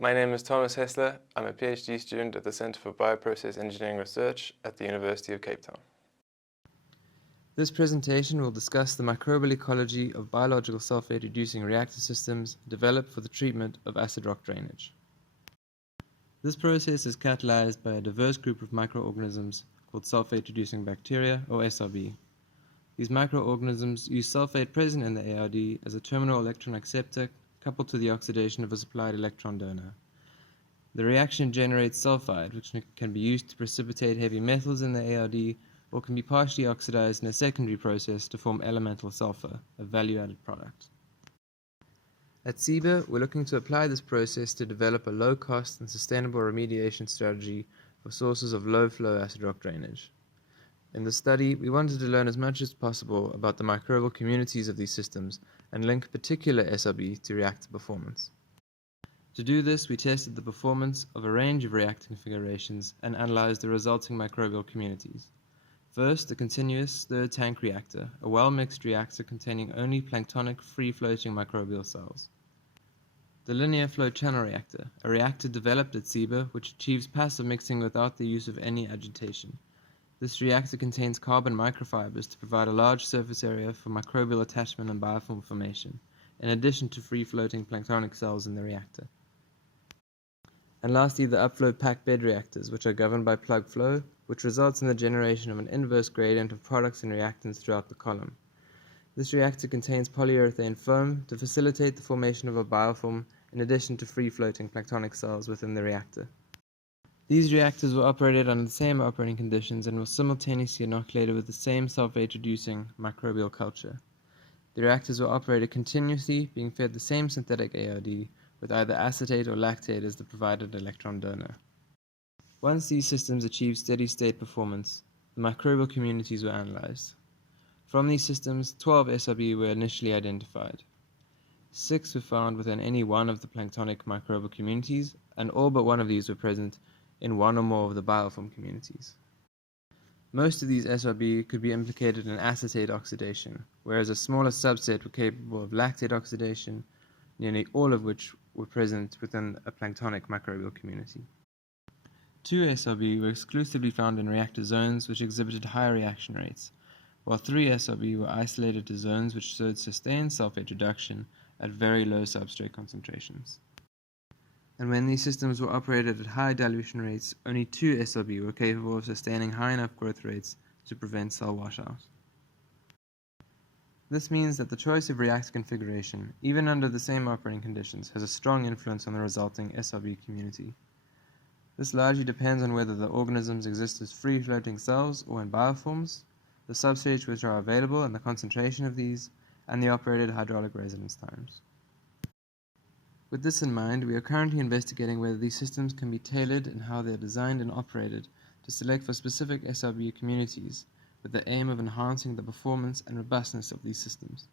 My name is Tomas Hessler. I'm a PhD student at the Center for Bioprocess Engineering Research at the University of Cape Town. This presentation will discuss the microbial ecology of biological sulfate-reducing reactor systems developed for the treatment of acid rock drainage. This process is catalyzed by a diverse group of microorganisms called sulfate-reducing bacteria, or SRB. These microorganisms use sulfate present in the ARD as a terminal electron acceptor coupled to the oxidation of a supplied electron donor. The reaction generates sulfide, which can be used to precipitate heavy metals in the ARD, or can be partially oxidized in a secondary process to form elemental sulfur, a value-added product. At SIBA, we're looking to apply this process to develop a low-cost and sustainable remediation strategy for sources of low-flow acid rock drainage. In the study, we wanted to learn as much as possible about the microbial communities of these systems and link particular SRB to reactor performance. To do this, we tested the performance of a range of reactor configurations and analyzed the resulting microbial communities. First, the continuous stirred tank reactor, a well-mixed reactor containing only planktonic free-floating microbial cells. The linear flow channel reactor, a reactor developed at SIBA which achieves passive mixing without the use of any agitation. This reactor contains carbon microfibers to provide a large surface area for microbial attachment and biofilm formation, in addition to free-floating planktonic cells in the reactor. And lastly, the upflow packed bed reactors, which are governed by plug flow, which results in the generation of an inverse gradient of products and reactants throughout the column. This reactor contains polyurethane foam to facilitate the formation of a biofilm in addition to free-floating planktonic cells within the reactor. These reactors were operated under the same operating conditions and were simultaneously inoculated with the same sulfate-reducing microbial culture. The reactors were operated continuously, being fed the same synthetic ARD, with either acetate or lactate as the provided electron donor. Once these systems achieved steady-state performance, the microbial communities were analyzed. From these systems, 12 SRB were initially identified. 6 were found within any one of the planktonic microbial communities, and all but one of these were present in one or more of the biofilm communities. Most of these SRB could be implicated in acetate oxidation, whereas a smaller subset were capable of lactate oxidation, nearly all of which were present within a planktonic microbial community. 2 SRB were exclusively found in reactor zones which exhibited higher reaction rates, while 3 SRB were isolated to zones which showed sustained sulfate reduction at very low substrate concentrations. And when these systems were operated at high dilution rates, only 2 SRB were capable of sustaining high enough growth rates to prevent cell washout. This means that the choice of reactor configuration, even under the same operating conditions, has a strong influence on the resulting SRB community. This largely depends on whether the organisms exist as free-floating cells or in bioforms, the substrates which are available and the concentration of these, and the operated hydraulic residence times. With this in mind, we are currently investigating whether these systems can be tailored in how they are designed and operated to select for specific SRB communities with the aim of enhancing the performance and robustness of these systems.